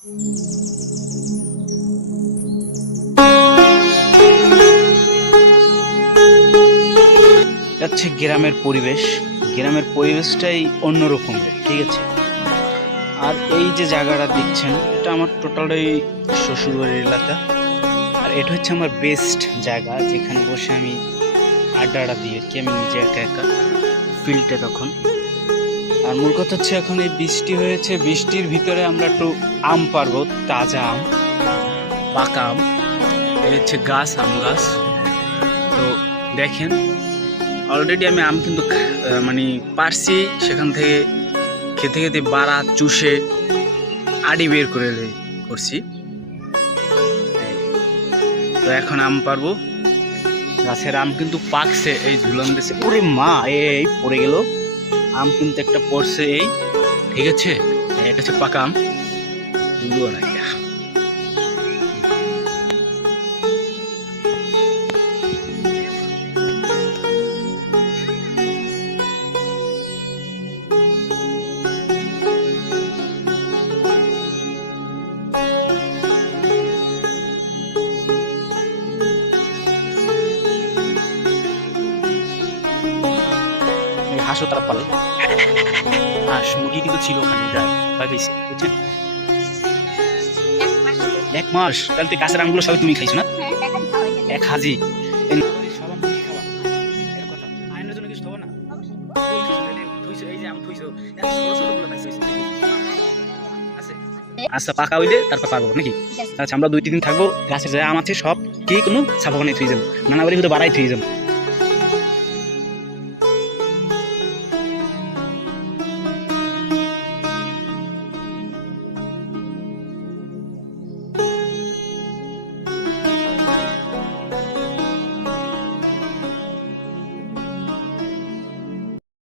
হচ্ছে গ্রামের পরিবেশ, গ্রামের পরিবেশটাই অন্যরকমের, ঠিক আছে। আর এই যে জায়গাটা দেখছেন, এটা আমার টোটালটাই শ্বশুরবাড়ির এলাকা। আর এটা হচ্ছে আমার বেস্ট জায়গা, যেখানে বসে আমি আড্ডা দিই আর কি, আমি নিজে একা একা ফিল্ডে তখন। আর মূল কথা হচ্ছে এখন এই বৃষ্টি হয়েছে, বৃষ্টির ভিতরে আমরা একটু আম পারবো, তাজা আম, পাকা আম। এই হচ্ছে গাছ, আম গাছ। তো দেখেন, অলরেডি আমি আম কিন্তু মানে পারছি, সেখান থেকে খেতে খেতে বাড়া চুষে আড়ি বের করে করছি। তো এখন আম পারবো, গাছের আম কিন্তু পাকছে, এই ঝুলন দিছে। ওরে মা, এই পড়ে গেল আম, কিন্তু একটা পড়ছে, এই ঠিক আছে। এটা হচ্ছে পাকা আম, দুলুও না। হাঁসও তারা পালে, হাঁস মুরগি কিন্তু ছিল ওখানে, যায় ভয় পেয়েছে, বুঝছেন। 1 মাস তাহলে তুই গাছের আমগুলো সবাই তুমি খাইছো না? এক হাজি আচ্ছা, পাকা হইলে তারপর পারবো নাকি? আচ্ছা, আমরা 2-3 দিন থাকবো, গাছের যায় আম আছে সব, কি কোনো ছাপা বানাই থুই যাবো, নানা বাড়ি কিন্তু বাড়াই থুই যাবো।